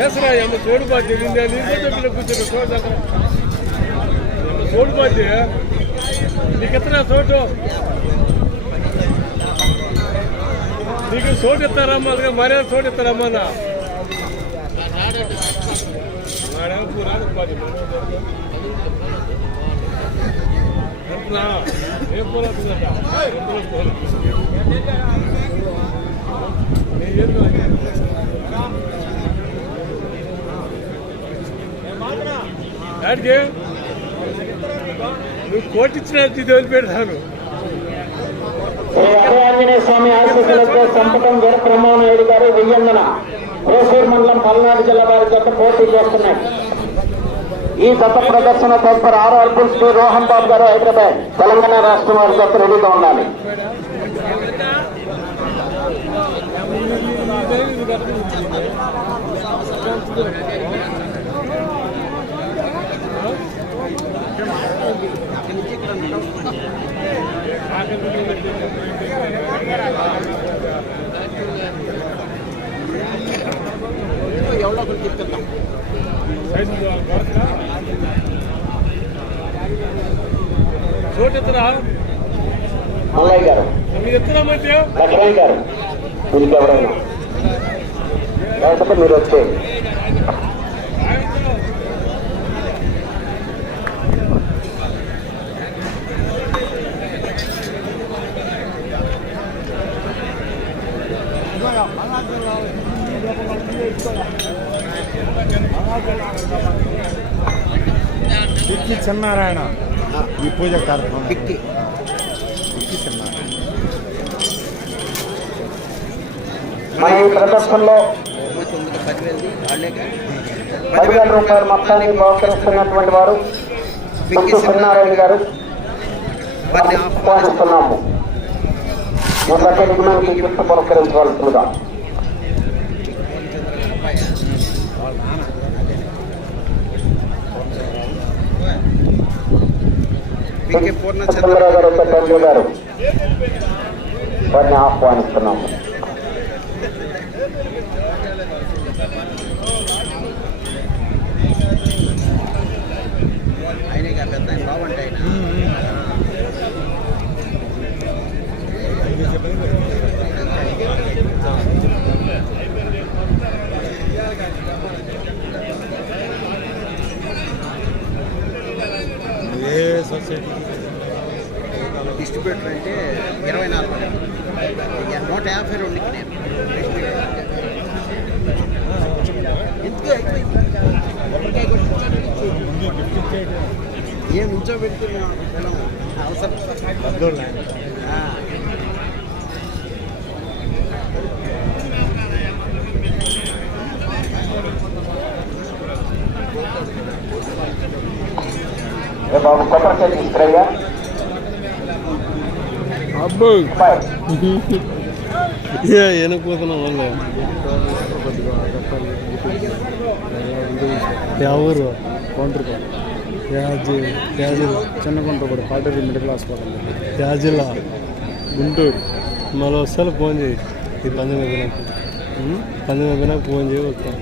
చేసరా అమ్మ తోడు బాధ్య నిన్న నీళ్ళు కూర్చొని చోటు అక్కడ చోటు బాధ్య నీకు ఎత్తనా చోటు నీకు చోటు ఇస్తారమ్మా అందుకే మర్యాద చోటు ఇస్తారమ్మా నా వాడేమో పూరాడు ఏం పూల ఏం పూల పూలు? నేను నువ్వు ఇది వదిలిపెడతాను స్వామి ఆశీస్సులతో సంపటం వీర గారు వెయ్యందన రేసూరు మండలం పల్నాడు జిల్లా వారి జత పోటీ చేస్తున్నాయి ఈ జత ప్రదర్శన తదుపరి ఆరు అల్పుల్ శ్రీ రోహన్ బాబు గారు హైదరాబాద్ తెలంగాణ రాష్ట్రం వారి జత రెడీగా ఉండాలి చోటు ఎత్తరా మల్లయ్య గారు మీరు గారు ఎవరైనా లేకపోతే మీరు వచ్చేయండి పిక్కి చిన్నారాయణ. ఈ పూజ కార్యక్రమం. పిక్కి. పిక్కి చిన్నారాయణ. ఈ ప్రదర్శనలో పదివేల రూపాయల మొత్తాన్ని బహుకరిస్తున్నటువంటి వారు. ముత్తు సత్యనారాయణ గారు. ఆహ్వానిస్తున్నాము. మొదటి మనకి గిఫ్ట్ పురస్కరించవలసిందిగా చంద్రరావు గారు తండ్రి గారు వారిని ఆహ్వానిస్తున్నాము బాగుంటాయి డిస్ట్రిబ్యూటర్ అంటే ఇరవై నాలుగు నూట యాభై రెండుకి నేను. డిస్ట్రిబ్యూటర్ కొబ్బరికాయ ఏం నుంచో పెడుతున్నాం అవసరం. బాబు కొబ్బరికాయ తీసుకురయ్యా? వెనకపోతున్నాం వల్ల ఎవరు కొండ్రుకో యాజీ యాజిల్ చిన్న కొండ్రుకోడు పాటూరు మిడిల్ హాస్పిటల్ యాజిల్లా గుంటూరు మళ్ళీ వస్తాను ఫోన్ చేయి ఈ పందెం అయిపోయినాక పందెం అయిపోయినాక ఫోన్ చేయి వస్తాను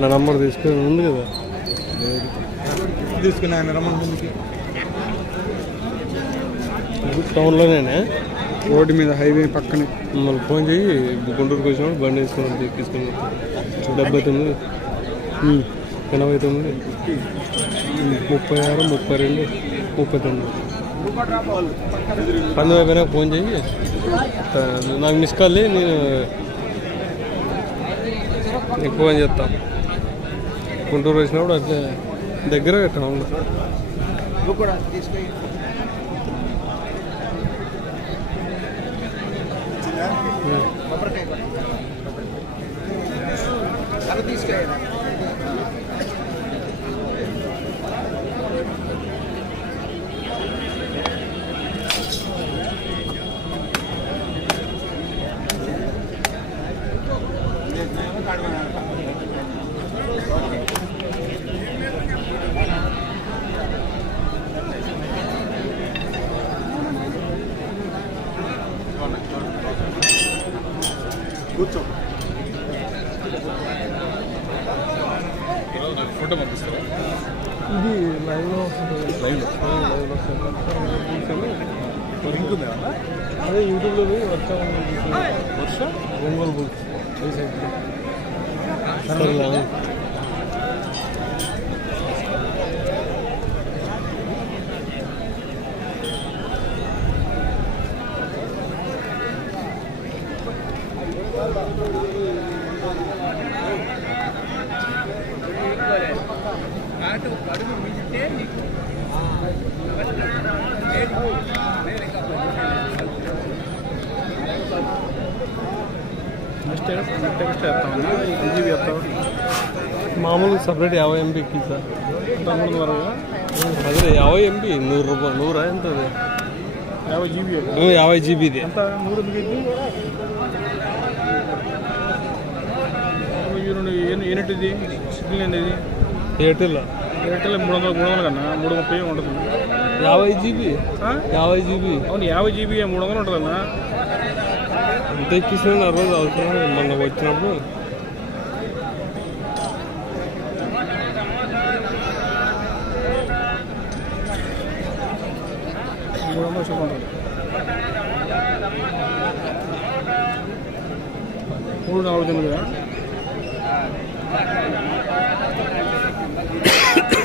నా నంబర్ తీసుకొని ఉంది కదా తీసుకుని ఆయన రమ్మని టౌన్లోనే రోడ్డు మీద హైవే పక్కనే. మళ్ళీ ఫోన్ చేయి గుంటూరుకి వచ్చినప్పుడు బండి వేసుకుని తీసుకుని డెబ్బై తొమ్మిది ఎనభై తొమ్మిది ముప్పై ఆరు ముప్పై రెండు ముప్పై తొమ్మిది. పంతొమ్మిది అయిపోయినాక ఫోన్ చేయి. నాకు మిస్ కాల్ నేను నీకు ఫోన్ చేస్తా. గుంటూరు వచ్చినప్పుడు అట్లా దగ్గర టౌన్లో. out. మామూలుగా సపరేట్ యాభై ఎంబీకి సార్ తమ్ముడు వరకు అదే యాభై ఎంబీ నూరు రూపాయలు నూరా ఎంత అది యాభై జీబీ ఓ, యాభై జీబీది ఎంత నూరు ఎందుకు రెండు యూనిట్ ఇది సిగ్నల్ అనేది ఎయిర్టెల్ ఎయిర్టెల్ మూడు వందలు మూడు వందలు కన్నా మూడు ముప్పై ఉంటుంది యాభై జీబీ ఆ? యాభై జీబీ అవును యాభై జీబీ మూడు వందలు ఉంటుందన్నా ఎంత ఎక్కించిన ఆ రోజు అవసరం మొన్న వచ్చినప్పుడు మూడు వందలు ఉంటుంది మూడు నాలుగు తొమ్మిది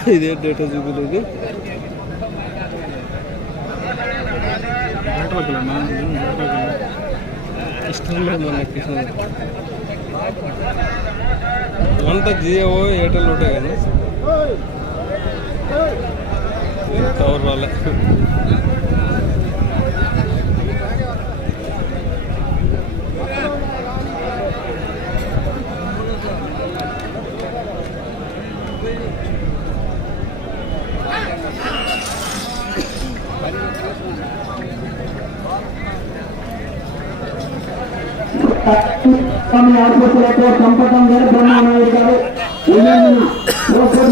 ఇదే డేటా చూపించలేదు ఇష్టం లేదు అంతా జియో ఎయిర్టెల్ ఉంటాయి కదా. టవర్ రాలే స్వామి ఆసుపత్రిలో సంపదం గారు బ్రహ్మానాయుడు గారు.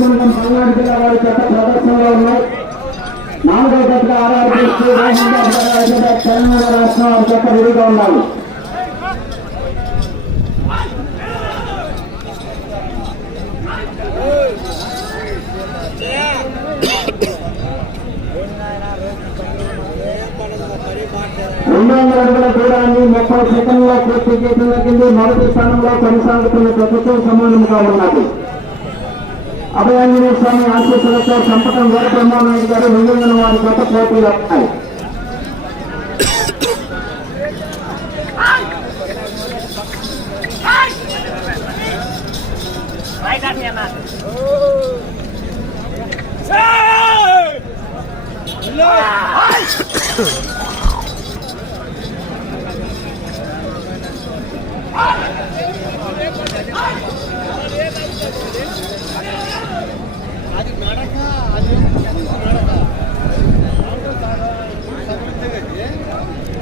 మండలం పల్నాడు జిల్లా వారి చేత ప్రదర్శనలో ఉన్నాయి. నాలుగో జట్ల ఆర్ఆర్ తెలంగాణ రాష్ట్రం వారి చేత విడిగా రెండు అడుగుల దూరాన్ని ముప్పై సెకండ్లో పూర్తి చేయడం జరిగింది మొదటి స్థానంలో కొనసాగుతున్న ప్రభుత్వం సమానంగా ఉన్నది. అభయాంజనేయ స్వామి ఆశీస్సులతో సంపటం వీర బ్రహ్మానాయుడు గారు వెంగళ వారి గత పోటీలు ఉన్నాయి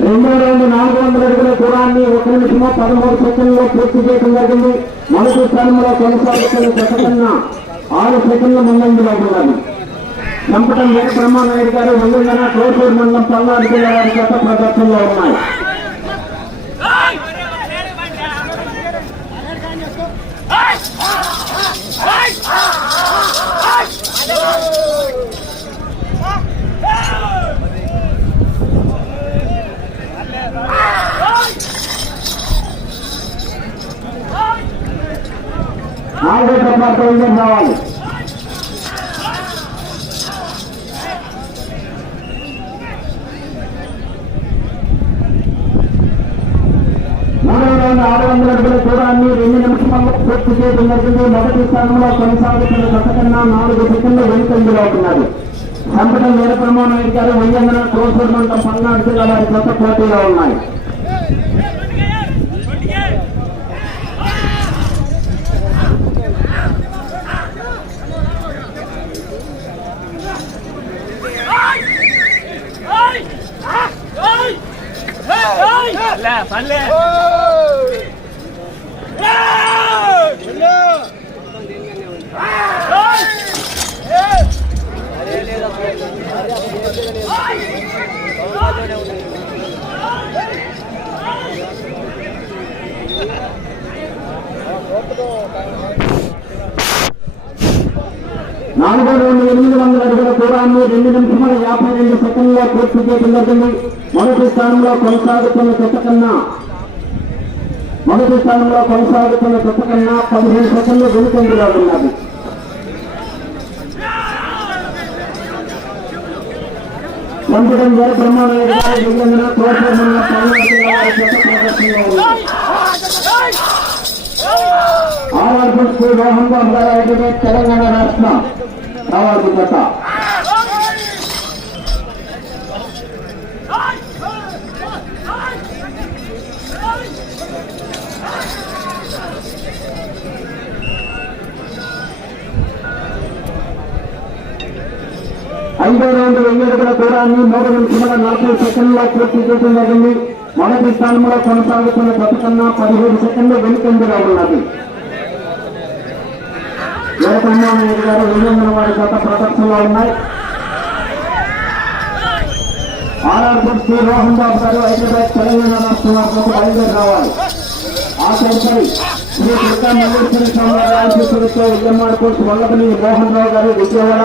రెండో రెండు నాలుగు వందల అడుగుల దూరాన్ని ఒక నిమిషము పదమూడు సెకండ్లో పూర్తి చేయడం జరిగింది. మొదటి స్థానంలో కొనసాగుతున్న ఆరు సెకండ్ల ముందంజలో ఉన్నది సంపటం వీర గారు వెంగళ కోసూరు మండలం పల్నాడు జిల్లా వారి గత ప్రదర్శనలో ఉన్నాయి. నాలుగో కావాలి ఆరు వందల అడుగుల దూరాన్ని రెండు నిమిషాల్లో పూర్తి చేయడం జరిగింది మొదటి స్థానంలో కొనసాగుతున్న గత కన్నా నాలుగు సెకండ్లు వెనుకంజలో ఉన్నది సంపటం వీర ప్రమాణం ఎక్కారు వెయ్యందన కోసూరు మండలం పల్నాడు జిల్లా వారి కొత్త పోటీలో ఉన్నాయి લે స్థానంలో రెండు నిమిషముల యాభై రెండు సెకండ్లో పూర్తి చేయడం జరిగింది. మొదటి స్థానంలో కొనసాగుతున్న చెత్త కన్నా మొదటి స్థానంలో కొనసాగుతున్న చెత్త కన్నా పదిహేను సెకండ్లు వెనుకందులో ఉన్నది పంపడం ద్వారా బ్రహ్మానాయుడు గారి విజయంగా తోటమన్న పర్ణాటక రోహన్ బాబు గారు తెలంగాణ రాష్ట్ర అవార్డు జత. ఐదో రౌండ్ వెయ్యి అడుగుల దూరాన్ని మూడు నిమిషముల నలభై సెకండ్లో పూర్తి చేయడం జరిగింది. మొదటి స్థానంలో కొనసాగుతున్న గత కన్నా పదిహేడు సెకండ్లు వెనుకందుగా ఉన్నది. వీరబ్రహ్మానాయుడు గారు వెయ్యి వారి గత ప్రదర్శనలో ఉన్నాయి. ఆర్ఆర్ శ్రీ రోహన్ బాబు గారు హైదరాబాద్ తెలంగాణ రాష్ట్రం వారికి బయలుదేరి రావాలి. ఆ శ్రీ కృష్ణ మల్లేశ్వర స్వామి గారు ఆశీస్సులతో విజయవాడ కోర్టు వల్లపల్లి మోహన్ రావు గారు విజయవాడ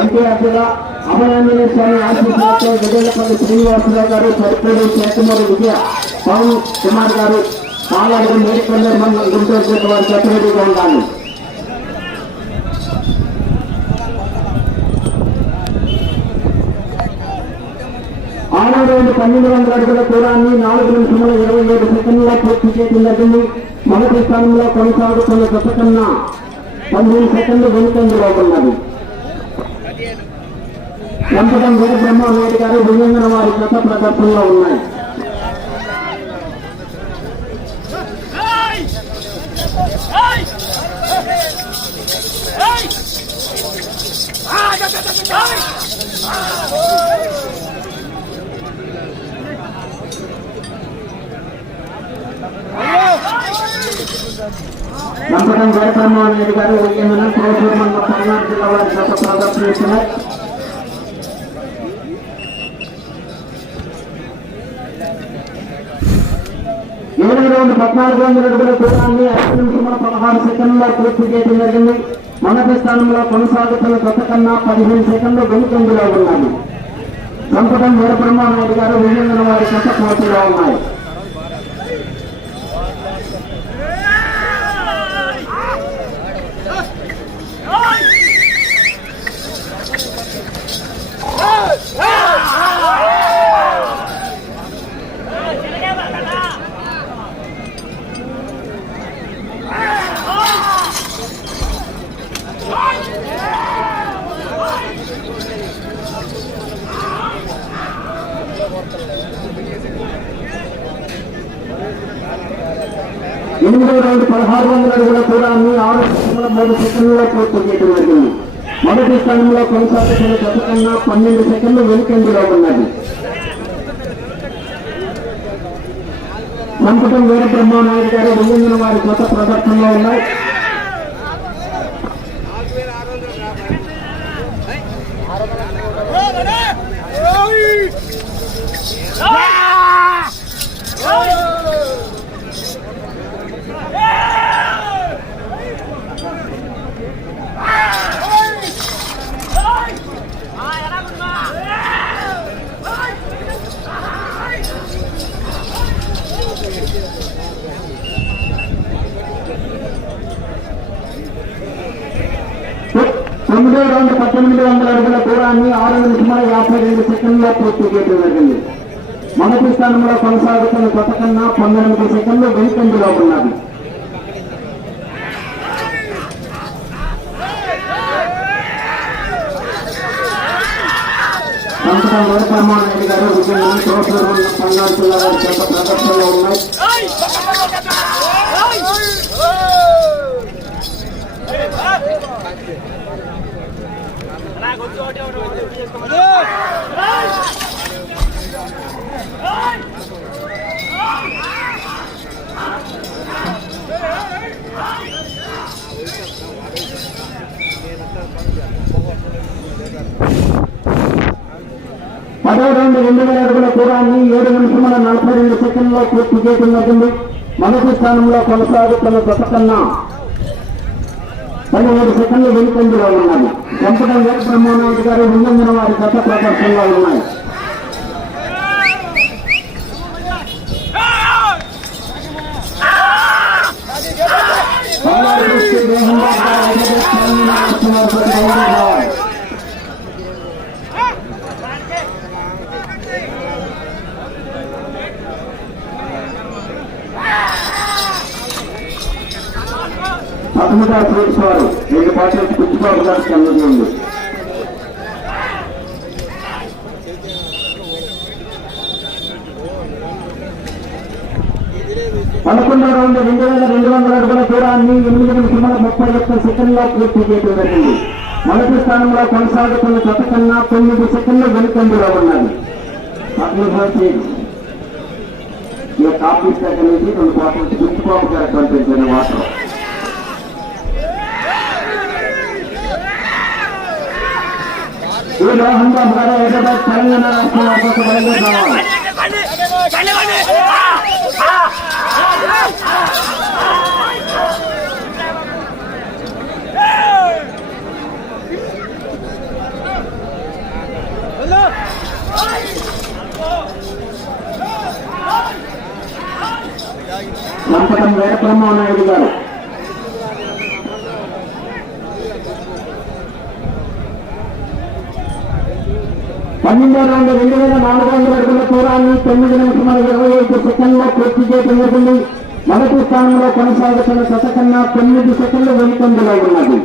ఎన్టీఆర్ జిల్లా అభయాంజనేయ స్వామి ఆశీస్సులతో విజయపల్లి శ్రీనివాసరావు గారు సరిపేరు చేతుమూరి విజయ పవన్ కుమార్ గారు పాలాడు మేడిపల్లి మండలం గుంటూరు జిల్లా వారి ప్రతినిధిగా ఉండాలి. ఆరో రోజు పన్నెండు వందల అడుగుల దూరాన్ని నాలుగు నిమిషముల ఇరవై ఏడు సెకండ్లో పూర్తి చేయడం జరిగింది. మొదటి స్థానంలో కొనసాగుతున్న గత కన్నా పన్నెండు సెకండ్లు వెనుకందులో ఉన్నది. వెంకటం వీరబ్రహ్మారెడ్డి గారు విజయంగన వారి గత ప్రదర్శనలో ఉన్నాయి వెంకటం వీరబ్రహ్మారెడ్డి గారు విజయంగన ప్రోసూరు మండల పల్నాడు జిల్లా వారి గత ప్రదర్శనిస్తున్నాయి ఏడు రౌండ్ పద్నాలుగు వందల అడుగుల దూరాన్ని ఐదు నిమిషముల పదహారు సెకండ్లో పూర్తి చేయడం జరిగింది. మొదటి స్థానంలో కొనసాగుతున్న కొత్త కన్నా పదిహేను సెకండ్లు వెనుకందులో ఉన్నాయి. సంపుటం వీరబ్రహ్మానాయుడు గారు విజయనగరం వారి కొత్త పోటీలో ఉన్నాయి. ఎనిమిదో రౌండ్ పదహారు వందల అడుగుల అన్ని ఆరు నిమిషముల మూడు సెకండ్లలో పూర్తి జరిగింది మొదటి స్థానంలో కొనసాగుతున్న గత కన్నా పన్నెండు సెకండ్లు వెనుకందులో ఉన్నది. సంపుటం వీరబ్రహ్మానాయుడు గారు వెయ్యిందిన వారి కొత్త ప్రదర్శనలో ఉన్నాయి. తొమ్మిదో రౌండ్ పద్దెనిమిది వందల అడుగుల దూరాన్ని ఆరు నిమిషముల యాభై రెండు సెకండ్లో పూర్తి చేయడం జరిగింది. మొదటి స్థానంలో కొనసాగుతున్న కొత్త కన్నా పంతొమ్మిది సెకండ్లు వెనుకందులో ఉన్నది. సంతకం వీరబ్రహ్మారెడ్డి గారు విజయనగరం తోటూరు పల్నాడు జిల్లా వారి చేత ప్రదర్శనలో ఉన్నాయి. పదో రెండు రెండు వేల అడుగుల దూరాన్ని ఏడు నిమిషముల నలభై రెండు సెకండ్లో పూర్తి చేయడం జరిగింది మొదటి స్థానంలో కొనసాగుతున్న గత కన్నా పదిహేడు సెకండ్లు వెనుకొందులో ఉన్నాయి వెంకటం వీర బ్రహ్మానాయుడు గారు ముందంజన వారి గత ప్రదర్శనలో ఉన్నాయి. పదమూడవ స్వీట్స్ వారు రెండు పాటలు పుచ్చిబాబు గారు చెందుతుంది పదకొండవ రౌండ్ రెండు వేల రెండు వందల అడుగుల దూరాన్ని ఎనిమిది నిమిషముల ముప్పై ఒక్క సెకండ్లో పూర్తి చేయడం జరిగింది. మొదటి స్థానంలో కొనసాగుతున్న గత కన్నా తొమ్మిది సెకండ్లు వెనుకందులో ఉన్నది. ఈ యొక్క ఆఫీస్ శాఖ నుంచి కొన్ని పాటలు పుచ్చిబాబు గారు ఈ లోహంగా గారు హైదరాబాద్ తెలంగాణ రాష్ట్రం వారికి బయలుదేరాలి లంపటం వీరబ్రహ్మనాయుడు గారు. పన్నెండో రౌండ్ రెండు వేల నాలుగు వందల అడుగుల దూరాన్ని తొమ్మిది నిమిషముల ఇరవై ఐదు సెకండ్లో పూర్తి చేయడం జరిగింది మొదటి స్థానంలో కొనసాగుతున్న శతకన్నా తొమ్మిది సెకండ్లు వెనుకొందులో ఉన్నది.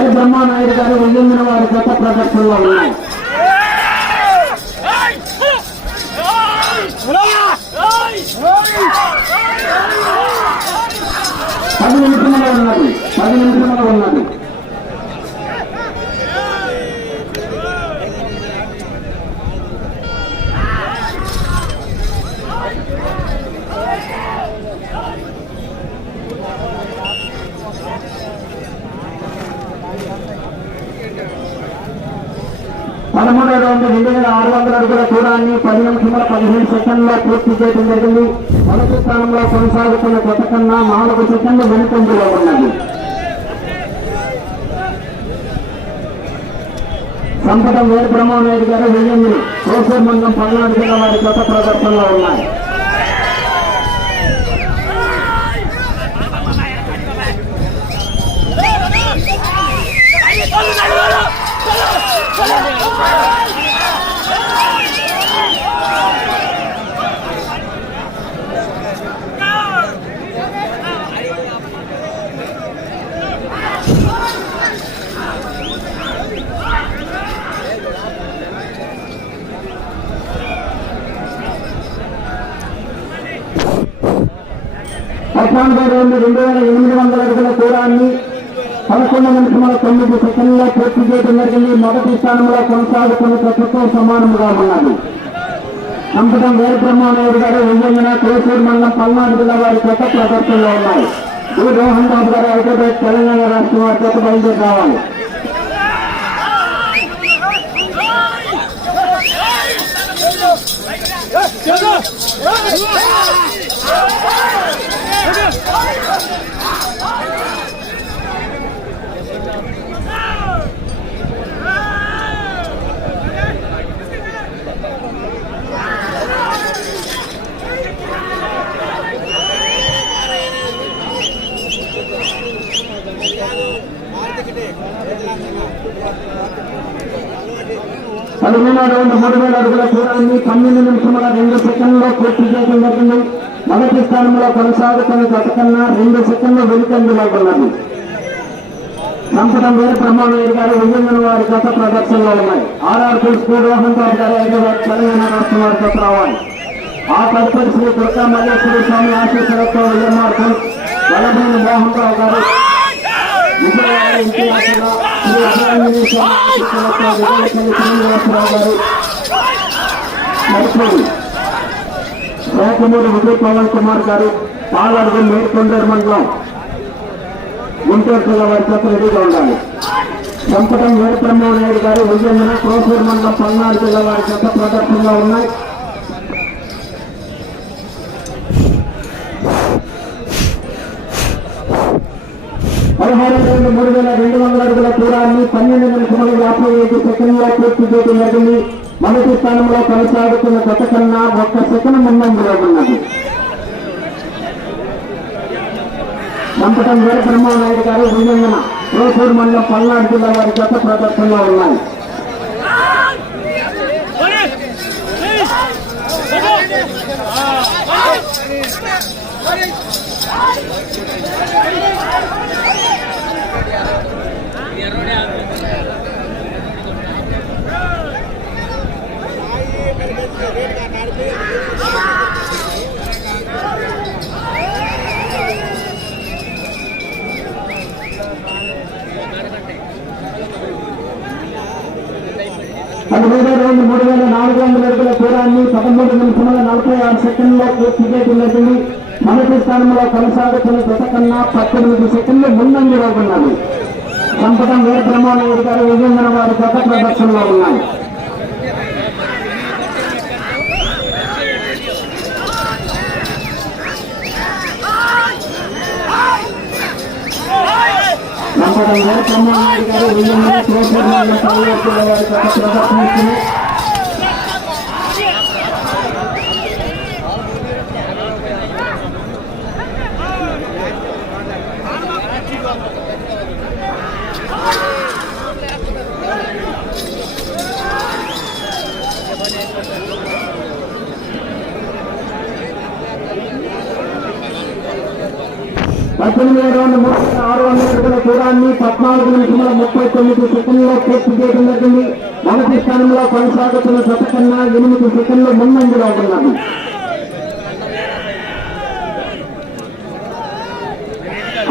ఏ బ్రహ్మానాయుడు గారు వెయ్యిందిన వారి గత ప్రదర్శనలో ఉన్నాయి. నిమిషంలో నిమిషములు ఉన్నది పది నిమిషంలో ఉన్నది పదమూడో రౌండ్ రెండు వేల ఆరు వందల అడుగుల దూరాన్ని పది నిమిషముల పదిహేను సెకండ్లో పూర్తి చేయడం జరిగింది. మొదటి స్థానంలో కొనసాగుతున్న కొత్త కన్నా నాలుగు సెకండ్లు వెనుకందులో ఉన్నది. సంపద వీర బ్రహ్మనాయుడు గారు వెయ్యింది కోసూరు మండలం పల్నాడు జిల్లా వారి గత ప్రదర్శనలో ఉన్నాయి. నుండి రెండు వేల ఎనిమిది వందల అడుగుల దూరాన్ని పదకొండు నిమిషముల తొమ్మిది సెకండ్లో పూర్తి చేయడం జరిగింది. మొదటి స్థానంలో కొనసాగుతున్న ప్రభుత్వం సమానముగా ఉన్నది. సంపటం వీర బ్రహ్మానాయుడు గారు వెయ్యంగిన కోసూరు మండలం పల్నాడు జిల్లా వారి కొత్త ప్రదర్శనలో ఉన్నాయి ఈ రోహన్ బాబు గారు హైదరాబాద్ తెలంగాణ రాష్ట్రం వారి కొత్త బయలుదేరి రావాలి. పదిహేనో రౌండ్ మూడు వేల అడుగుల దూరాన్ని పన్నెండు నిమిషముల రెండు సెకండ్లో పూర్తి చేయడం జరిగింది మొదటి స్థానంలో కొనసాగుతున్న గతకన్నా రెండు సెకండ్లు వెనుకందులో ఉన్నది సంపదం వేరు బ్రహ్మవేరు గారు వెయ్యంగన వారి గత ప్రదర్శనలో ఉన్నాయి ఆర్ఆర్ స్కూల్ రోహన్ బాబు గారు హైదరాబాద్ తెలంగాణ రాష్ట్రం వారి గత రావాలి ఆ తదుపరి శ్రీ దుర్గా మల్లేశ్వర స్వామి ఆశీస్సులతో విజయమార్ వల్లభేని మోహన్ రావు గారు విజయవాడ ఇంటియాసన శ్రీ అభిరాంజనేయ విజయ్ పవన్ కుమార్ గారు పాలడుగు మేల్కొండూరు మండలం గుంటూరు జిల్లా వారి చేత రెడీగా ఉండాలి సంపటం వీరబ్రహ్మనాయుడు నాయుడు గారు విజయనగరం కోసూరు మండలం పల్నాడు జిల్లా వారి చేత ప్రదర్శనలో ఉన్నాయి పదహారు మూడు వేల రెండు వందల అడుగుల దూరాన్ని పన్నెండు నిమిషముల యాభై ఐదు సెకండ్లో పూర్తి చేయడం జరిగింది. మొదటి స్థానంలో కొనసాగుతున్న గత కన్నా ఒక్క సెకండ్ ముందంజలో ఉన్నది. సంపటం వీర బ్రహ్మానాయుడు గారు ఉల్లంఘన రోసూరు మండలం పల్నాడు జిల్లా వారి గత ప్రదర్శనలో ఉన్నాయి. పదిహేడు రెండు మూడు వేల నాలుగు వందల అడుగుల దూరాన్ని పదమూడు నిమిషముల నలభై ఆరు సెకండ్లో పూర్తి చేయడం మొదటి స్థానంలో కొనసాగుతున్న గత కన్నా పద్దెనిమిది సెకండ్లు ముందంజలో ఉన్నది సంపటం వీర బ్రహ్మానాయుడు గారు విజేంద్ర వారి గత ప్రదర్శనలో ఉన్నాయి. సంపటం వీర బ్రహ్మానాయుడు గారు విజేంద్ర ప్రోత్సాహంలో పాల్గొంటున్న వారి గత ప్రదర్శన పద్దెనిమిది రెండు ముప్పై ఆరు వందల అడుగుల దూరాన్ని పద్నాలుగు నిమిషముల ముప్పై తొమ్మిది సెకండ్లో పూర్తి చేయడం జరిగింది. మొదటి స్థానంలో కొనసాగుతున్న గత కన్నా ఎనిమిది సెకండ్లు ముందంజలో ఉన్నాను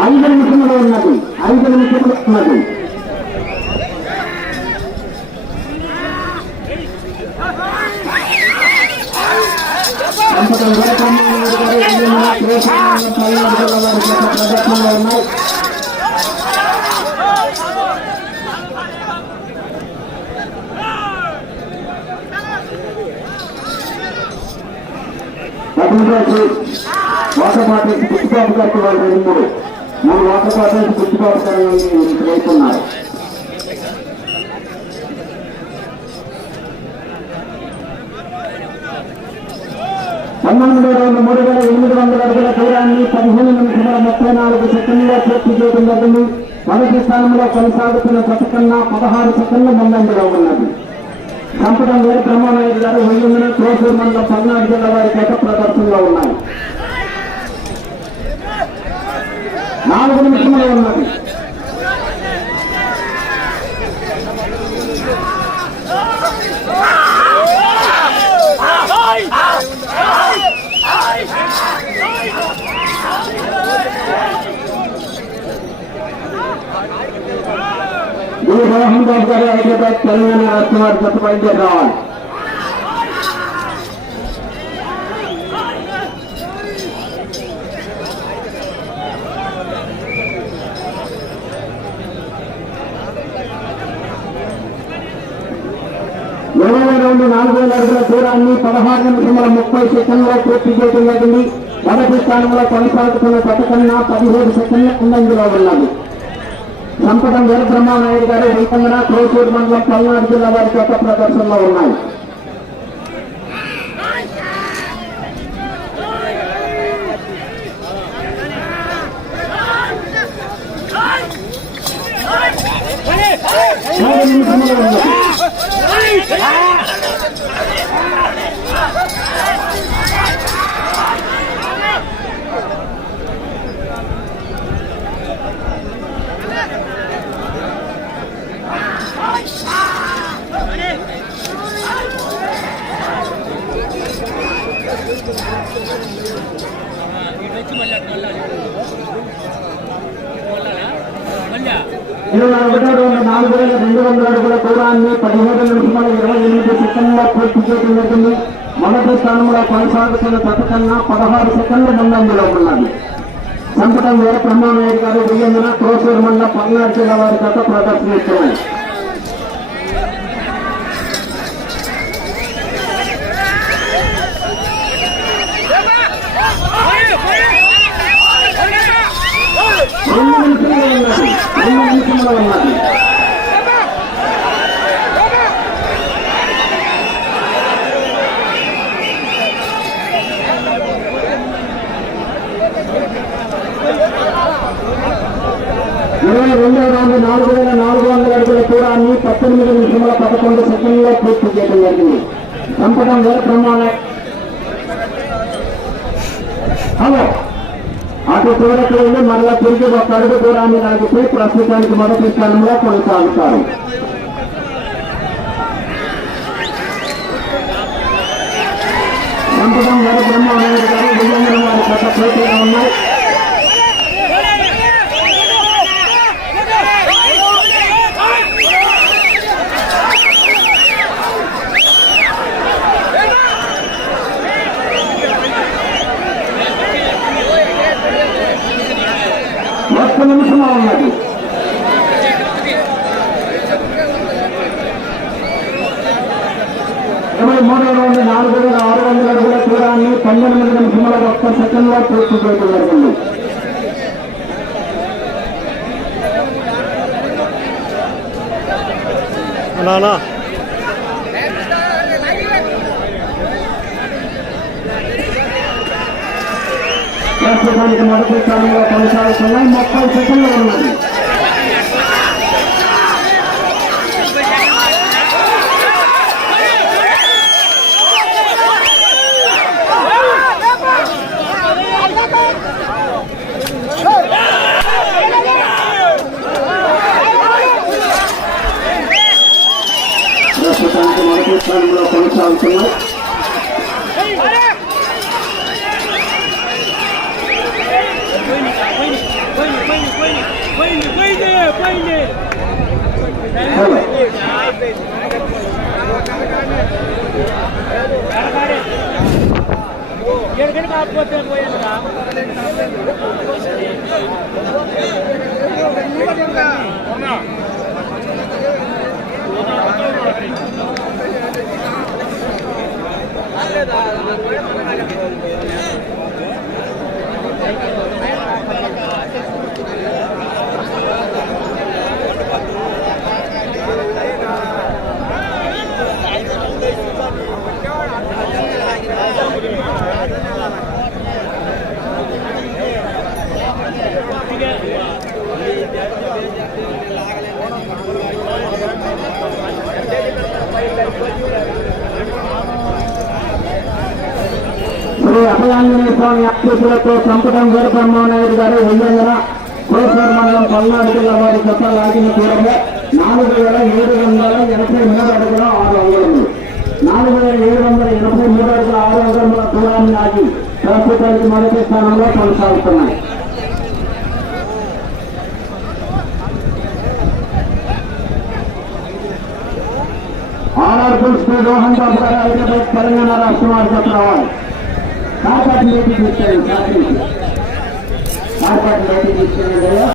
ఐదు నిమిషంలో ఉన్నది. ఐదు నిమిషంలో ఉన్నది. సంపద వీరబ్రహ్మానాయుడు గారు ఉన్నాయి పదిహేడు వాటర్ బాటిల్స్ పుట్టుబాటు గారికి మూడు మూడు వాటర్ బాటిల్స్ పుట్టుబాటు గారు వేస్తున్నారు పన్నెండు రెండు మూడు వేల ఎనిమిది వందల అడుగుల దూరాన్ని పదిహేను నిమిషముల ముప్పై నాలుగు సెకండ్లో పూర్తి చేయడం జరిగింది మొదటి స్థానంలో కొనసాగుతున్న పథకంగా పదహారు సెకండ్లు ముందంజలో ఉన్నది సంపదం వేరు బ్రహ్మనాయుడు గారు వెయ్యిందని కోసూరు మండలం పల్నాడు జిల్లా వారి గత ప్రదర్శనలో ఉన్నాయి నాలుగు నిమిషంలో ఉన్నది. మోహన్ బాబు గారు హైదరాబాద్ తెలంగాణ రాష్ట్రం వారి గత బయలుదేరి రావాలి ఇరవై రెండు నాలుగు వేల అడుగుల దూరాన్ని పదహారు నిమిషముల ముప్పై సెకండ్లో పూర్తి చేయడం జరిగింది మొదటి స్థానంలో కొనసాగుతున్న గత కన్నా పదిహేడు సెకండ్ల ముందంజలో ఉన్నది సంపదం వీర గారి రూపంగా కోసూరు మండలం పల్నాడు జిల్లా వారి యొక్క ప్రదర్శనలో ఉన్నాయి. ఇరవై ఒకటో రెండు నాలుగు వేల రెండు వందల అడుగుల దూరాన్ని పదిహేడు నిమిషముల ఇరవై ఎనిమిది సెకండ్లో పూర్తి చేయడం జరిగింది మొదటి స్థానంలో కొనసాగుతున్న గత కన్నా పదహారు సెకండ్ల ముందంజలో ఉన్నది సంపటం వీర బ్రహ్మానాయుడు గారు వెయ్యందున క్రోసూరు మండల పల్నాడు జిల్లా వారి గత ప్రదర్శనిస్తున్నాయి Fire! రెండు నిమిషంలో ఉన్నది రెండు నిమిషంలో ఉన్నది ఇరవై రెండో రౌండ్ నాలుగు వేల నాలుగు వందల అడుగుల దూరాన్ని పద్దెనిమిది నిమిషముల పదకొండు సెకండ్లో పూర్తి చేయడం జరిగింది చంపడం వేల ప్రమాణం హలో అటు చూడక వెళ్ళి మరలా తిరిగి ఒక అడుగు దూరాన్ని నడిపి ప్రస్తుతానికి మొదటి స్థానంలో కొనసాగుతారు. చంపడం బ్రహ్మ అనేది గారు విజయనగరం వారి గత పోటీగా ఉన్నాయి ఒక్క నిమిషంలో ఉన్నది ఇరవై మూడో రౌండ్ నాలుగు వేల ఆరు వందల అడుగుల దూరాన్ని పన్నెండు నిమిషముల ఒక్క సెకండ్లో పూర్తి చేయడం జరిగింది నానా ప్రస్తుతానికి మొదటి స్థానంలో కొనసాగుతున్నాయి ముప్పై సెకండ్లు ఉన్నది ప్రస్తుతానికి మొదటి స్థానంలో కొనసాగుతున్నాయి హలో శ్రీ అభయాంజనేయ స్వామి ఆశీస్సులతో చంపడం వీరబ్రహ్మనాయుడు గారు వెయ్యంగన కోసూరు మండలం పల్నాడు జిల్లా వారి చెత్త లాగిన దూరంలో నాలుగు వేల ఏడు వందల ఎనభై మూడు అడుగుల ఆరు అంగుళములు. నాలుగు వేల ఏడు వందల ఎనభై మూడు అడుగుల ఆరు అంగుళముల దూరాన్ని ఆగి ప్రస్తుతానికి మొదటి స్థానంలో కొనసాగుతున్నాయి. ఆర్ఆర్ స్పీడ్ రోహన్ బాబు గారు హైదరాబాద్ తెలంగాణ రాష్ట్రం వారి గత రావాలి కాపాటి లేటి తీసుకెళ్ళి కాపాటి లేటి తీసుకెళ్ళి